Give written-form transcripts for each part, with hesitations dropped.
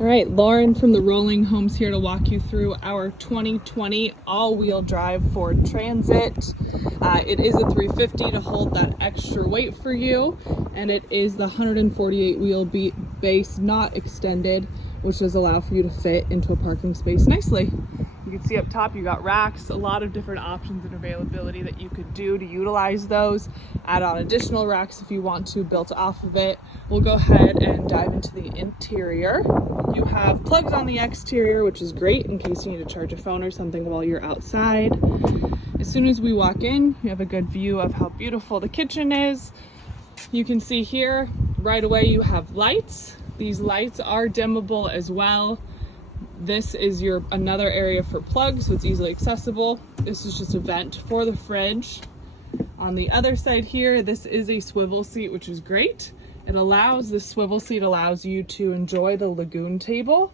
All right, Lauren from the Rolling Homes here to walk you through our 2020 all-wheel drive Ford Transit. It is a 350 to hold that extra weight for you, and it is the 148 wheel base, not extended, which does allow for you to fit into a parking space nicely. You can see up top you got racks, a lot of different options and availability that you could do to utilize those. Add on additional racks if you want to, built off of it. We'll go ahead and dive into the interior. You have plugs on the exterior, which is great in case you need to charge a phone or something while you're outside. As soon as we walk in, you have a good view of how beautiful the kitchen is. You can see here right away you have lights. These lights are dimmable as well. This is another area for plugs, so it's easily accessible. This is just a vent for the fridge. On the other side here, this is a swivel seat, which is great. This swivel seat allows you to enjoy the lagoon table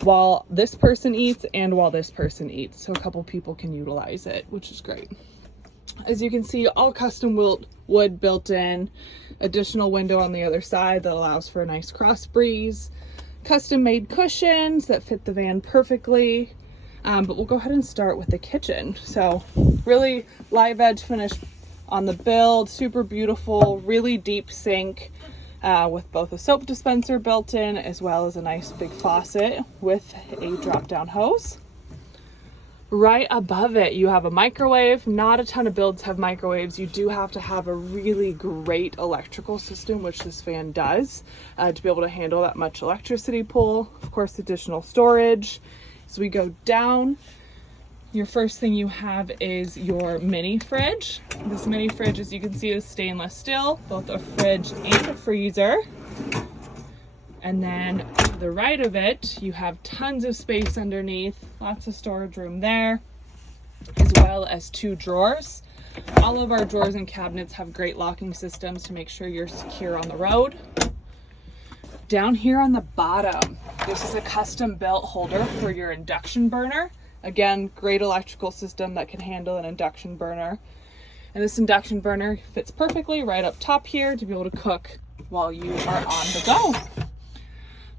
while this person eats and while this person eats. So a couple people can utilize it, which is great. As you can see, all custom wood built in, additional window on the other side that allows for a nice cross breeze. Custom made cushions that fit the van perfectly. But we'll go ahead and start with the kitchen. So really live edge finish on the build, super beautiful, really deep sink with both a soap dispenser built in as well as a nice big faucet with a drop down hose. Right above it, you have a microwave. Not a ton of builds have microwaves. You do have to have a really great electrical system, which this van does, to be able to handle that much electricity pull. Of course, additional storage. As we go down, your first thing you have is your mini fridge. This mini fridge, as you can see, is stainless steel, both a fridge and a freezer. And then to the right of it, you have tons of space underneath, lots of storage room there, as well as 2 drawers. All of our drawers and cabinets have great locking systems to make sure you're secure on the road. Down here on the bottom, this is a custom built holder for your induction burner. Again, great electrical system that can handle an induction burner. And this induction burner fits perfectly right up top here to be able to cook while you are on the go.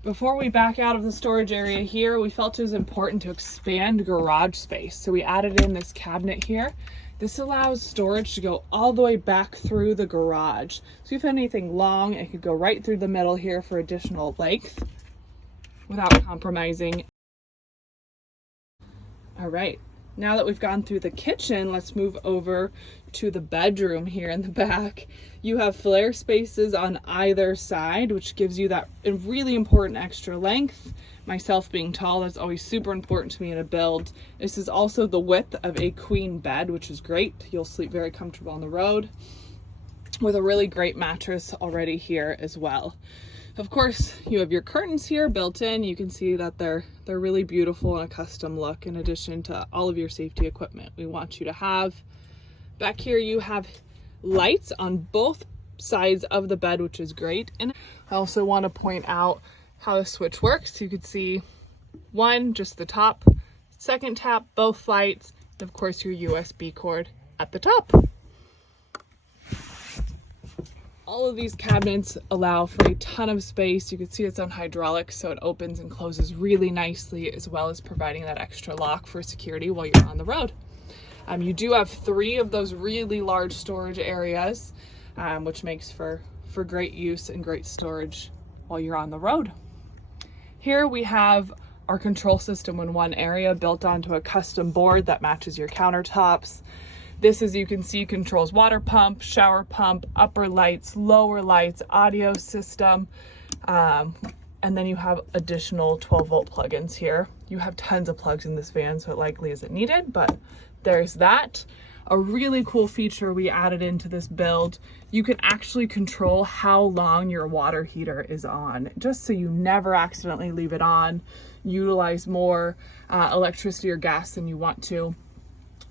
Before we back out of the storage area here, we felt it was important to expand garage space. So we added in this cabinet here. This allows storage to go all the way back through the garage. So if anything long, it could go right through the middle here for additional length without compromising. All right, now that we've gone through the kitchen, let's move over to the bedroom here in the back. You have flare spaces on either side, which gives you that really important extra length. Myself being tall, that's always super important to me in a build. This is also the width of a queen bed, which is great. You'll sleep very comfortable on the road with a really great mattress already here as well. Of course, you have your curtains here built in. You can see that they're really beautiful and a custom look in addition to all of your safety equipment we want you to have. Back here you have lights on both sides of the bed, which is great. And I also want to point out how the switch works. You can see one, just the top, second tap, both lights, and of course your USB cord at the top. All of these cabinets allow for a ton of space. You can see it's on hydraulics, so it opens and closes really nicely, as well as providing that extra lock for security while you're on the road. You do have 3 of those really large storage areas, which makes for great use and great storage while you're on the road. Here we have our control system in one area built onto a custom board that matches your countertops. This, as you can see, controls water pump, shower pump, upper lights, lower lights, audio system, and then you have additional 12-volt plugins here. You have tons of plugs in this van, so it likely isn't needed, but there's that. A really cool feature we added into this build, you can actually control how long your water heater is on, just so you never accidentally leave it on, utilize more electricity or gas than you want to.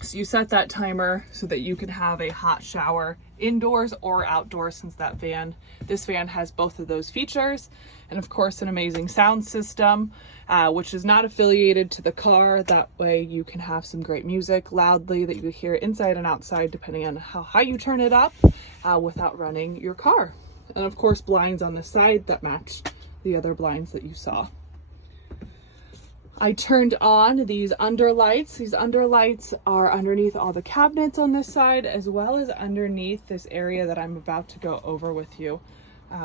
So you set that timer so that you can have a hot shower indoors or outdoors, since this van has both of those features. And of course, an amazing sound system, which is not affiliated to the car. That way you can have some great music loudly that you can hear inside and outside, depending on how high you turn it up, without running your car. And of course, blinds on the side that match the other blinds that you saw. I turned on these underlights. These underlights are underneath all the cabinets on this side, as well as underneath this area that I'm about to go over with you,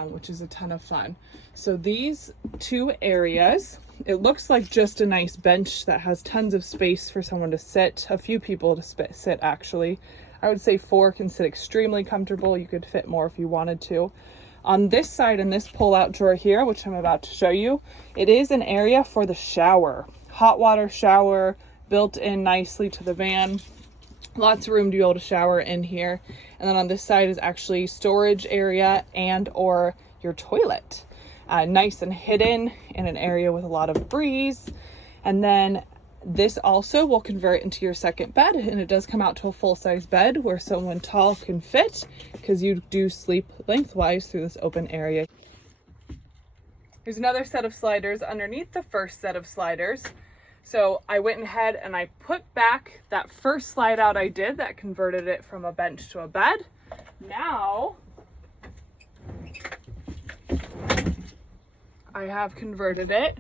which is a ton of fun. So these two areas, it looks like just a nice bench that has tons of space for someone to sit, a few people to sit actually. I would say 4 can sit extremely comfortable. You could fit more if you wanted to. On this side, in this pull-out drawer here, which I'm about to show you, it is an area for the shower. Hot water shower, built in nicely to the van. Lots of room to be able to shower in here. And then on this side is actually storage area and or your toilet. Nice and hidden in an area with a lot of breeze. And then this also will convert into your second bed, and it does come out to a full-size bed where someone tall can fit, because you do sleep lengthwise through this open area. There's another set of sliders underneath the first set of sliders. So I went ahead and I put back that first slide out I did that converted it from a bench to a bed. Now I have converted it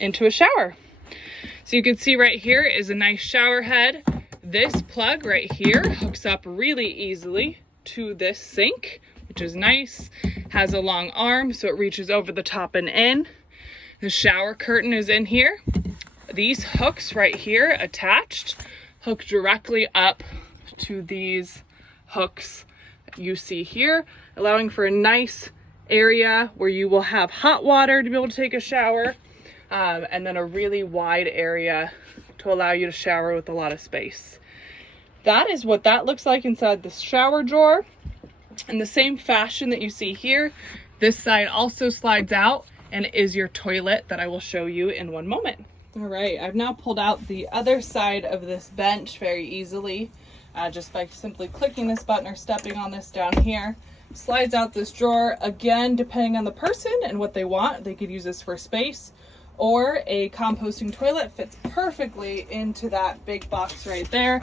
into a shower. So you can see right here is a nice shower head. This plug right here hooks up really easily to this sink, which is nice. Has a long arm, so it reaches over the top and in. The shower curtain is in here. These hooks right here attached hook directly up to these hooks that you see here, allowing for a nice area where you will have hot water to be able to take a shower. And then a really wide area to allow you to shower with a lot of space. That is what that looks like inside the shower drawer. In the same fashion that you see here, this side also slides out and is your toilet that I will show you in one moment. All right, I've now pulled out the other side of this bench very easily, just by simply clicking this button or stepping on this down here. Slides out this drawer. Again, depending on the person and what they want, they could use this for space, or a composting toilet fits perfectly into that big box right there.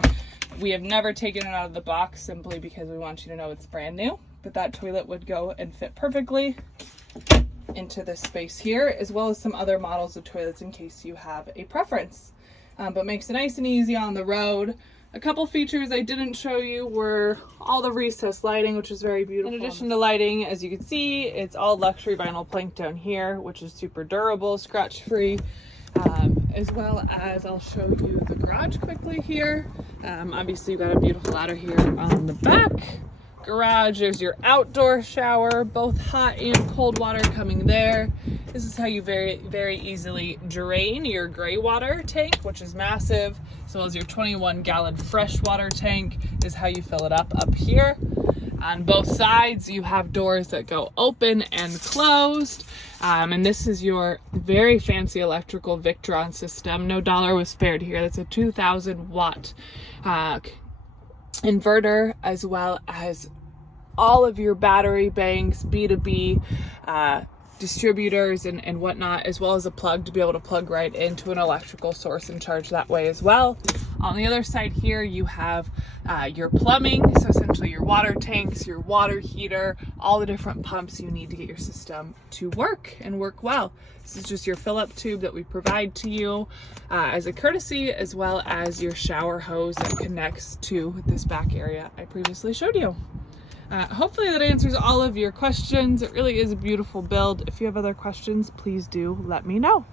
We have never taken it out of the box simply because we want you to know it's brand new, but that toilet would go and fit perfectly into this space here, as well as some other models of toilets in case you have a preference. But makes it nice and easy on the road. A couple features I didn't show you were all the recessed lighting, which is very beautiful. In addition to lighting, as you can see, it's all luxury vinyl plank down here, which is super durable, scratch-free, as well as I'll show you the garage quickly here. Obviously, you've got a beautiful ladder here on the back. Garage, there's your outdoor shower, both hot and cold water coming there. This is how you very easily drain your gray water tank, which is massive, as well as your 21-gallon freshwater tank is how you fill it up here. On both sides, you have doors that go open and closed. And this is your very fancy electrical Victron system. No dollar was spared here. That's a 2,000 watt inverter, as well as all of your battery banks, B2B distributors and whatnot, as well as a plug to be able to plug right into an electrical source and charge that way as well. On the other side here, you have your plumbing, so essentially your water tanks, your water heater, all the different pumps you need to get your system to work and work well. This is just your fill-up tube that we provide to you as a courtesy, as well as your shower hose that connects to this back area I previously showed you. Hopefully that answers all of your questions. It really is a beautiful build. If you have other questions, please do let me know.